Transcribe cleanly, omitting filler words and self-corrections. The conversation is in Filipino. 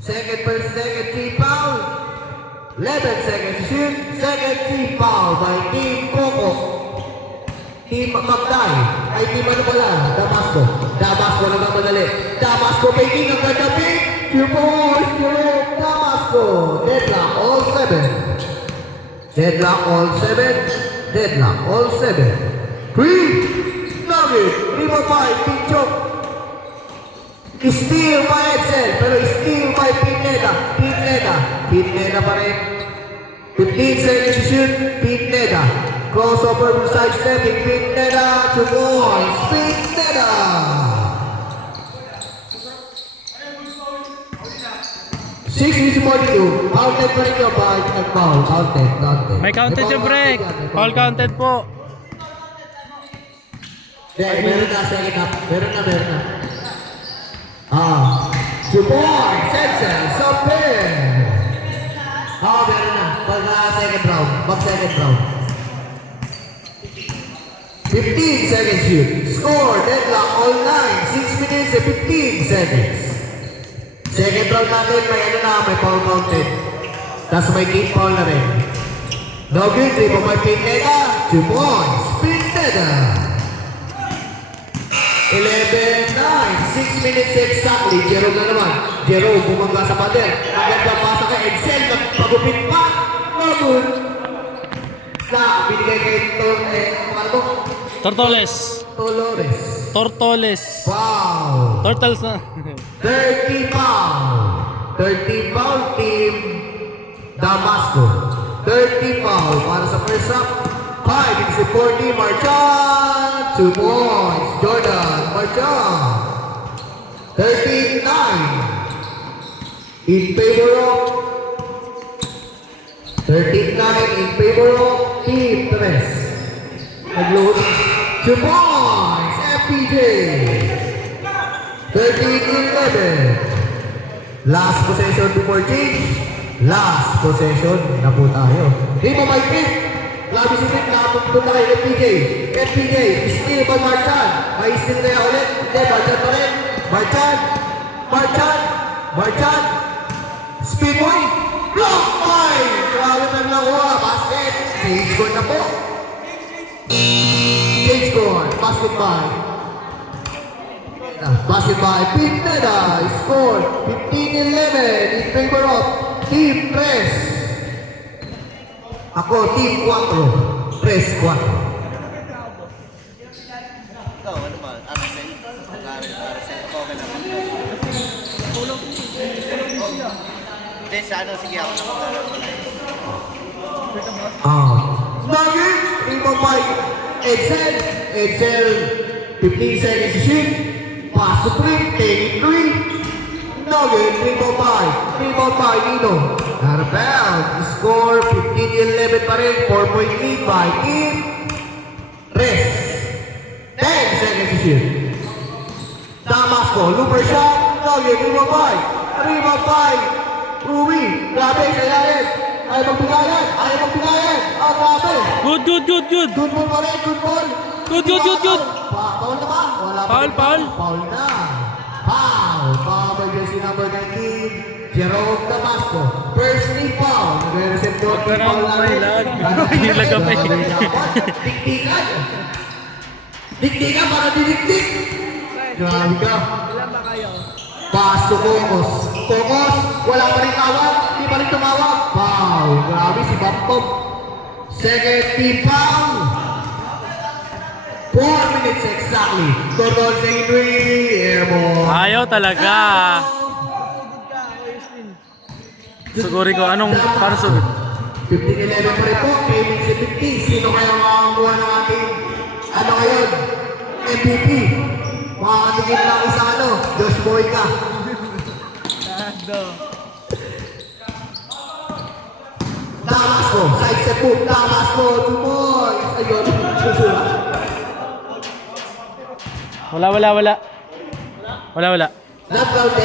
Second per second team foul. 11 seconds to shoot. Second team foul by Team Coco. Team Magday. Ay team ano pala? Damasco. Damasco naman madali. Damasco making ang ganda pick. 2 points to Damasco. Deadlock all 7. Deadlock all 7. Deadlock all 7. 3. Nugget. 3-5. Big choke. Steal by Edsel, pero steal by Pineda. Pineda pa rin. 15 seconds to shoot. Pineda. Crossover with side stepping. Pineda to points. Pineda. Six is 42. Counted pa rin yung foul. Counted. May counted yung break. All counted po. Meron na second half. Meron na. 2 points, Edsel, something. Meron na. Second round. Second round. 15 seconds shoot. Score, deadlock, all 9. 6 minutes and 15 seconds. Second round natin, may foul counted. Tapos may game foul na rin. No good, 3 po may Pineda. 2 points, Pineda. 11-9, 6 minutes exactly. Jerome na naman. Jerome bumangga sa pader. Agad na pasa kay Edsel. Pagupit pa. No good. Binigay kay Tortoles. Wow. Turtles na. 30 foul. 30 foul team Damasco. 30 foul para sa first half. 5 minutes and 40. Marchand. 2 points. Jordan Marchand. 13-9. In favor of 13-9 in favor of Team Tres. Nag-load. 2 points. FPJ. 13-11. Last possession before change. Last possession na po tayo. Di mo may pick. Labi si Pick na punta kay FPJ. FPJ, steal by Marchand. May steal kaya ulit. Hindi, Marchand pa rin. Marchand. Speed point. Block by. Grabe na nakuha. Basket. Change score na po. Change score. Basket by Pineda. Score 15-11 in favor of Team Tres. Ako, Team 4. Tres 4. Ikaw, ano ba? Arasen? Arasen. Ako, okay lang. Hindi, sa ano, sige ako na Nugget, 3-5. Edsel, 15 seconds to shoot. Pass to 3, take 3. Nugget, 3-5. Nino. Not a foul. Score 15-11 pa rin. 4-point lead by Team Tres. 10 seconds to shoot. Damasco, looper shot. Nugget, 3-5. Ruby, grabe, kailangan. Ayaw magbigayan. Grabe. Good. Good ball pa rin, good ball. Good. Foul na ba? Wala pa rin. Foul. Foul na. Foul by jersey number 19, Jerome Damasco. First team foul. Nag-reset po. Huwag ka na mailag. Nilag ka pa eh. Diktikan para didiktik. Grabe ka. Paso Kokos. Wala pa rin tawag. Hindi pa rin tumawag. Foul. Grabe si Bambom. Second team foul. 4 minutes exactly. Tortol sa Henry. Airborne. Ayaw talaga. Sugurin ko anong para sugod. 15-11 pa rin po. 3 minutes and 50. Sino kaya makakuha ng ating ngayon? MVP. Makakatigil lang isa Josh Boyka. Damasco. Side step po. Damasco. 2 points. Ayun. Susulat. Wala. Not counted.